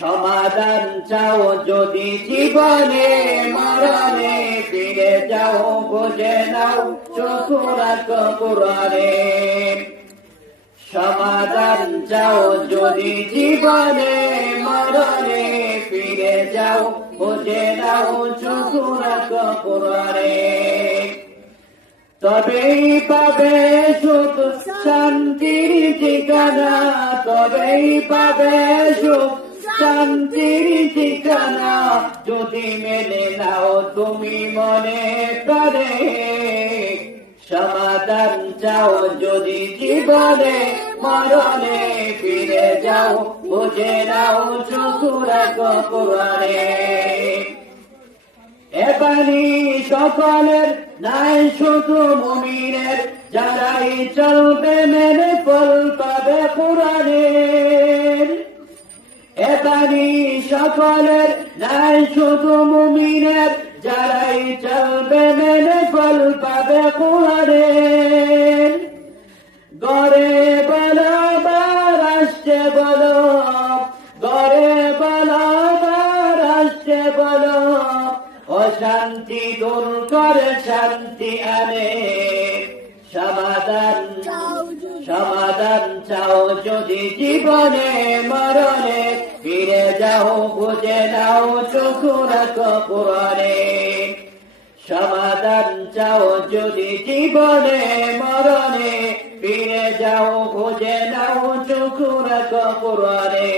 সমাধান চাও যদি জীবনে, মরণে ফিরে যাও, বুঝে নাও চকুরাত কোরআনে সমাধান চাও যদি জীবনে, মরণে ফিরে যাও, বুঝে নাও চকুরাত কোরআনে তবেই পাবে সুখ, শান্তির ঠিকানা, তবেই পাবে সুখ শান্তির ঠিকানা যদি মেনে নাও তুমি মনে করে সমাধান চাও যদি জীবনে, মরণে ফিরে যাও, বুঝে নাও চকুরা কোরআনে এবানি সকলের, নাই শুধু মুমিনের, যারাই চলবে মেরে ফল পাবে কোরআনের এবানি সকলের নাই শুধু মুমিনের যারাই চলবে মেরে ফল পাবে কোরআনের গড়ে বলো আসছে বলো গড়ে বলো আসছে বলো অশান্তি দূর করে শান্তি আনে। সমাধান সমাধান চাও যদি জীবনে ফিরে বুঝে নাও রাখো কপুরে সমাধান চাও যদি জীবনে, মরণে, ফিরে যাও বুঝে নাও চকুরা কপুরে